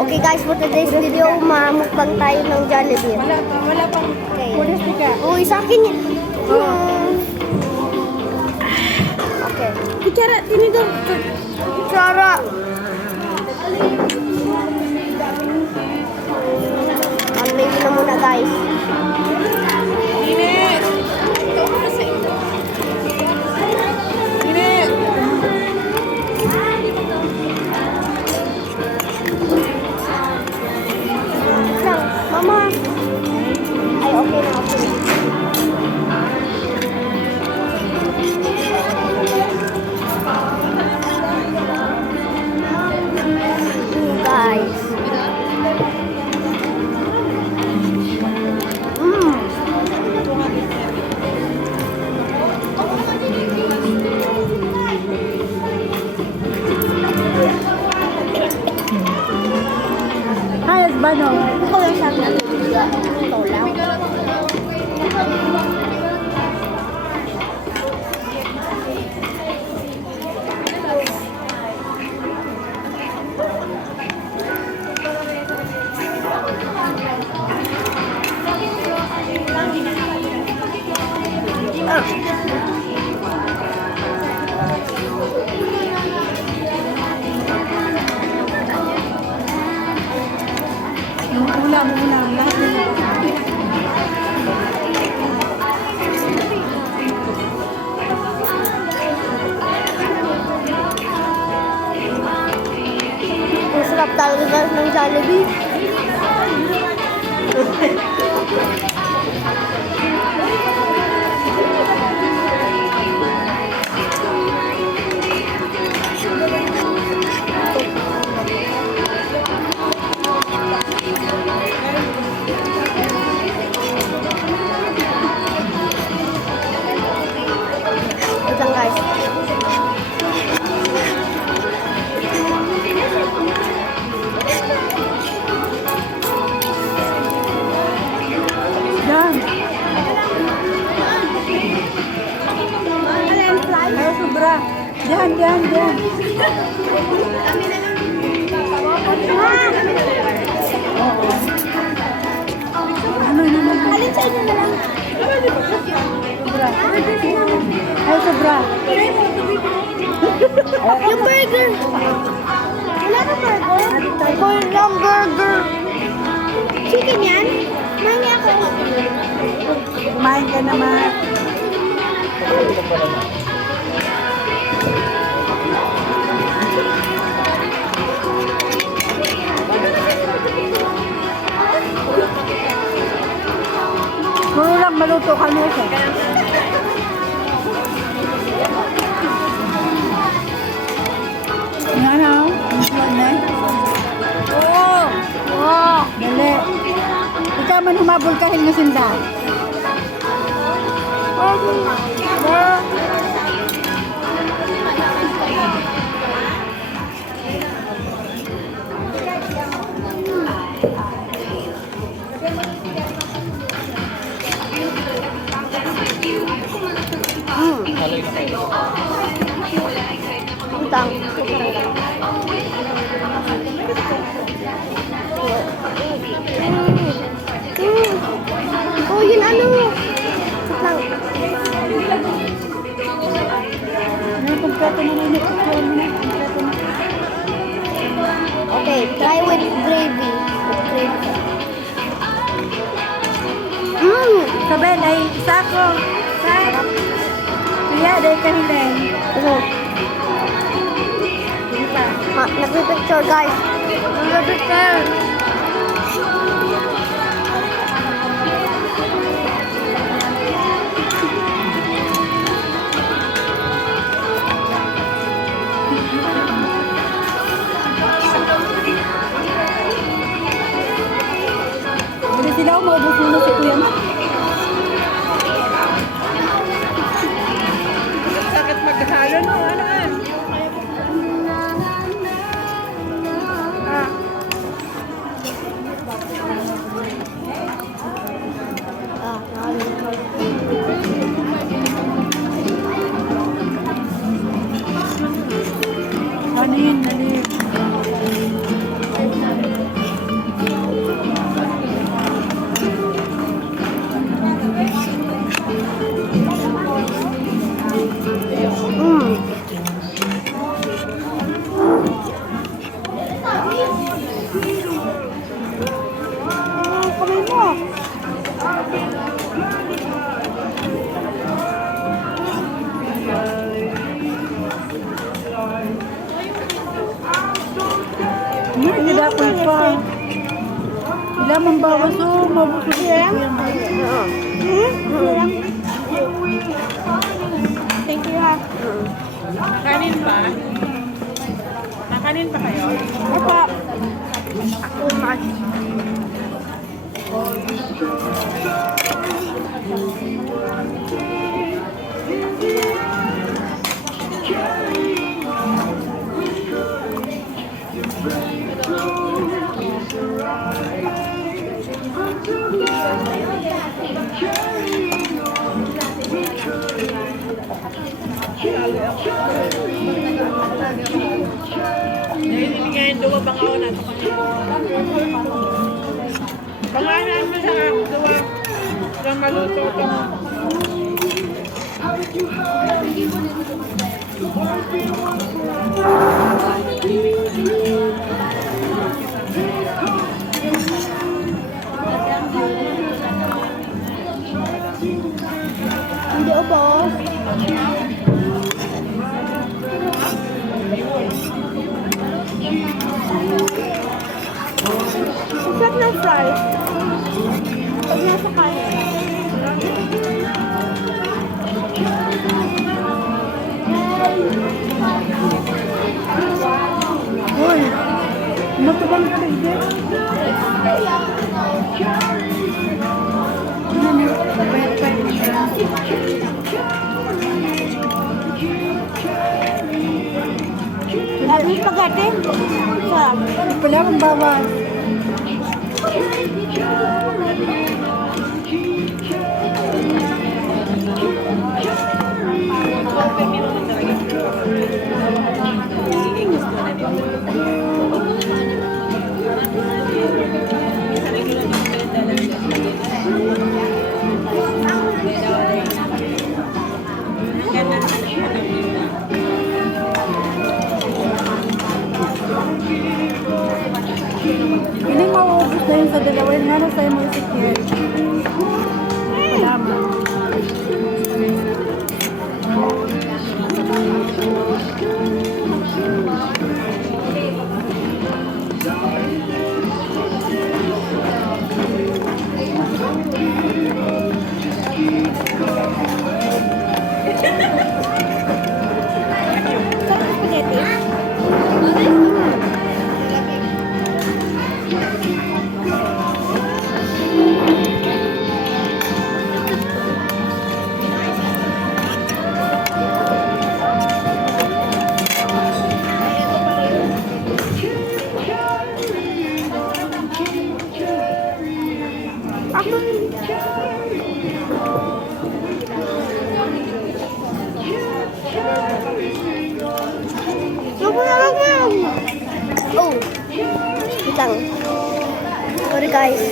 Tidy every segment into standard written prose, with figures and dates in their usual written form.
Okay guys, for today's video, mamukbang tayo ng Jollibee. Wala pang Okay. pudestika. Uy, sa akin yan. Okay. Kutsara, tinidor. Kutsara. Unleave na muna guys. Init. Init. Mama. Ay, okay na, okay. Guys. Hayas ba no? Ikaw lang sabi natin. Ikaw lang. Ulam, lahat nila. Ang sarap talaga guys ng Jollibee. Wait lang guys. Yan. Ay, sobra. Yan. Ano? Alin sa inyo na lang? Sobra. Ay, sobra. Yung burger. Wala na burger. Walang burger. Chicken yan? Mani ako. Kumain ka naman. Puro lang maluto ka nito. Ano? Oo! Oo! Dali. Ikaw man humabol kahit na sinda. Utang. Oh, yun ano? Utang. Ano kompleto na rin ito? Okay, try with gravy. With gravy. Sabel ay isa ko. Sarap. Kaya dahil kahilan. Ano? Hindi pa. Nagpipicture guys. Nagpipicture. Hindi sila umabot muna si Kuya Ma. Sakit maghalo no? Ano? Kanin, dali. gidapon pa. Wala man bawas oh, mabusog yan. Thank you ha. Kanin pa? Nakanin pa kayo? Opo. Oh my. Ngayon duwa bang ako na ito kanina. Pangalan mo sa duwa. Sa maluto ito. Hindi po. Sarap ng fries. Pag nasa kanin. Uy, matubang ka rin din. Lagi spaghetti. Sarap. Wala kang bawas. Hindi mauubos na yun sa dalawa. Yung nga sa'yo mo isip yan. Wala mo. Sarap ng spaghetti. Oh, wait lang. Sorry guys.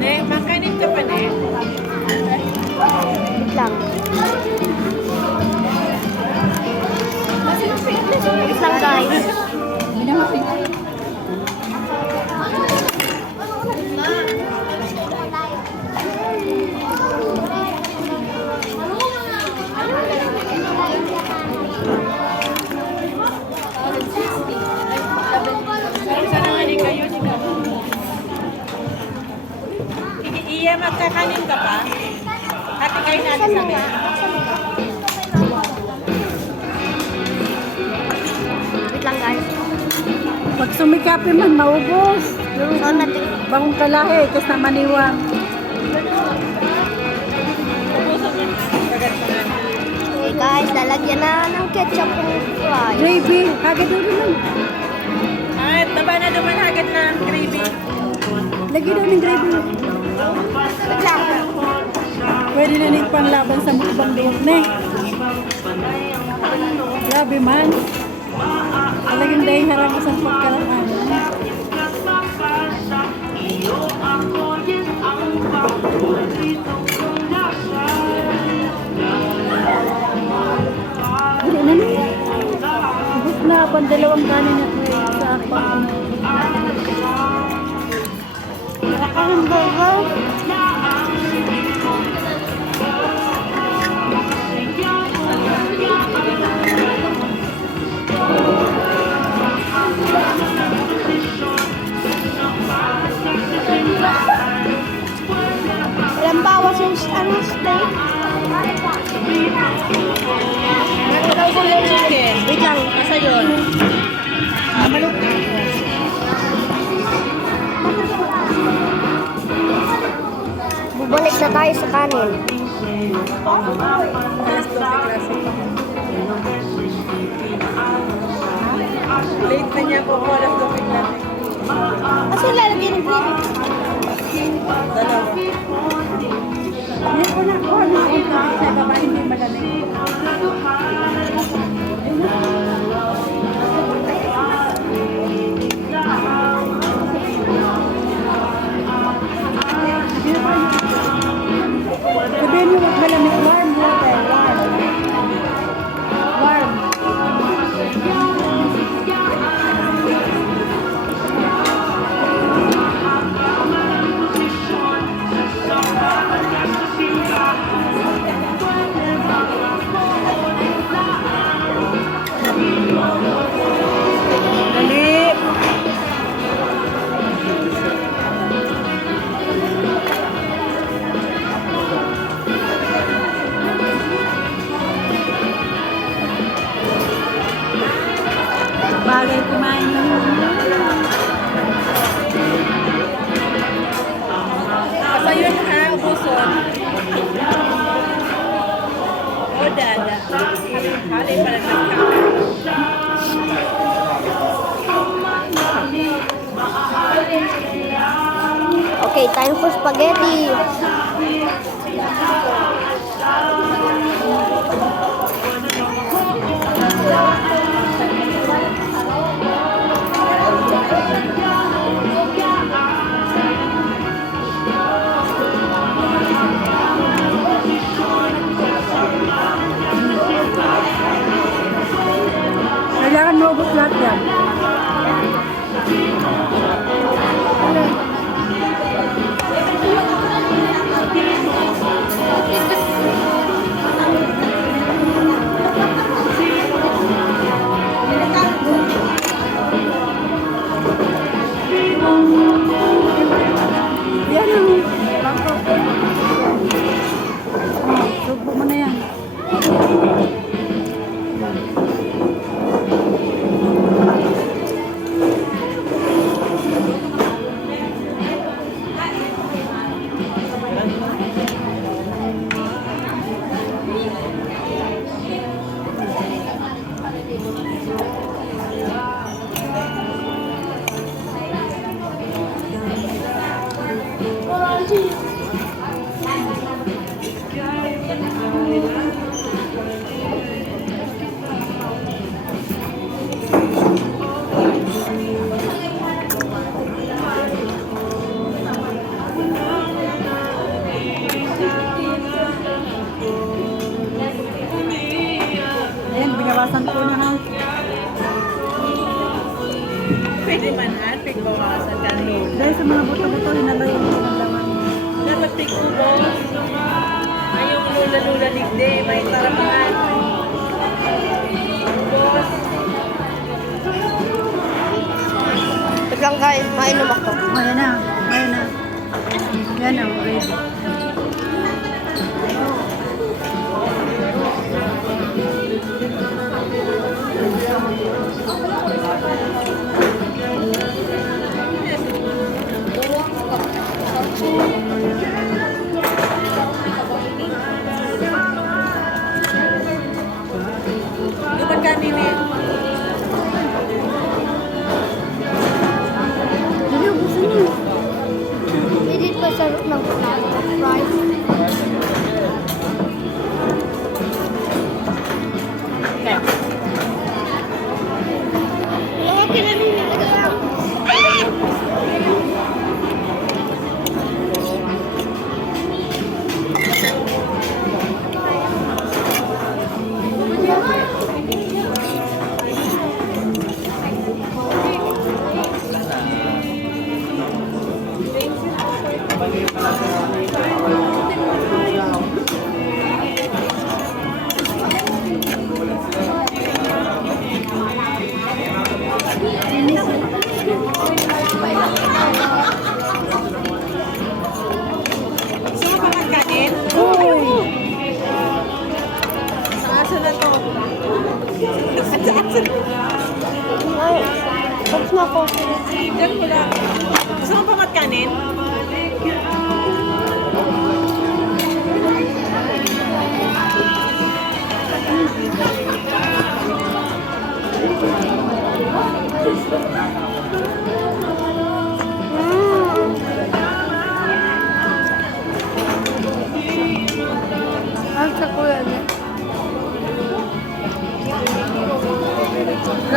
Ne, makanin ka pa ne. Wait lang. Wait lang guys. Sana nga din kayo. Iya, magkakanin ka pa? Ate kayo natin sabi. Wait lang guys. Pag sumikapin man, maubos. So natin. Bangong kalahi, kas na maniwang. Okay guys, lalagyan na ng ketchup yung fries. Gravy, kagad doon naman. Ay, taba na duman agad na gravy. Lagi daw ng gravy. Wait lang. Pwede na na ipanlaban sa mukbang doon, ne. Grabe man. Talagang dahil harap sa pagkalaan. Hindi na na. Ubus na pandalawang kanin at may sa pang ano. Hamburger. Walang bawas yung ano, steak. Meron daw sila chicken. Wait lang. Nasa yun. Manok. Bubalik na tayo sa kanin. Late na niya po po. Alas 2 natin. Kasi lalagyan ng green. Dalawa. Hindi ko na ko ano sa baba hindi malamig. Sabihin mo wag malamig, warm water, warm. Warm. Dali. Bagay kumain ng Asa yun ha, ubuson. O, dada. Hali pala nagkaka. Okay, time for spaghetti. kailangan maubos lahat yan. Yan ang bangko. Subo mo na yan. Ayan, binawasan ko na ha. Pwede man ha, pigbawasan ka rin. Dahil sa mga buto-buto, hinalay yung mga laman. Dapat tigubos. Ay, yung lula-lula ligde, may tarapahan. Ubos. Wait lang guys, mainom ako. Oh, yan na. Ayan na. Yan na, okay. Lumat kami ni. Dali, ubusin niyo. Edit pa sa root ng fries. Kaya. Eh, kinanin na lang.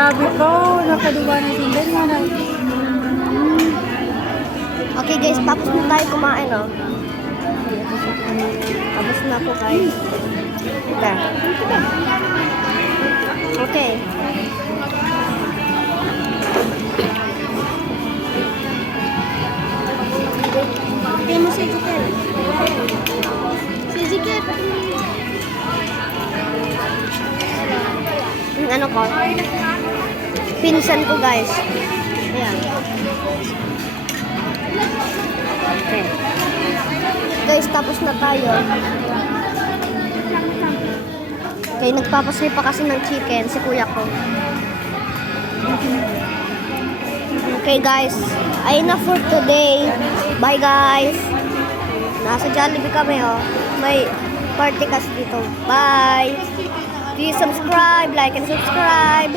Grabe ko. Nakaduwa na sindan nga na. Okay guys, tapos na tayo kumain, oh. Tapos na po guys. Okay. Okay. Tingnan mo si Ezekiel. Si Ezekiel, pati mo. Yung ano ko? Pinsan ko guys. Ayan. Okay. Guys, tapos na tayo. Okay, nagpapasay pa kasi ng chicken si kuya ko. Okay guys, ayun na for today. Bye guys. Nasa Jollibee kami, oh. May party kasi dito. Bye. Please subscribe, like and subscribe.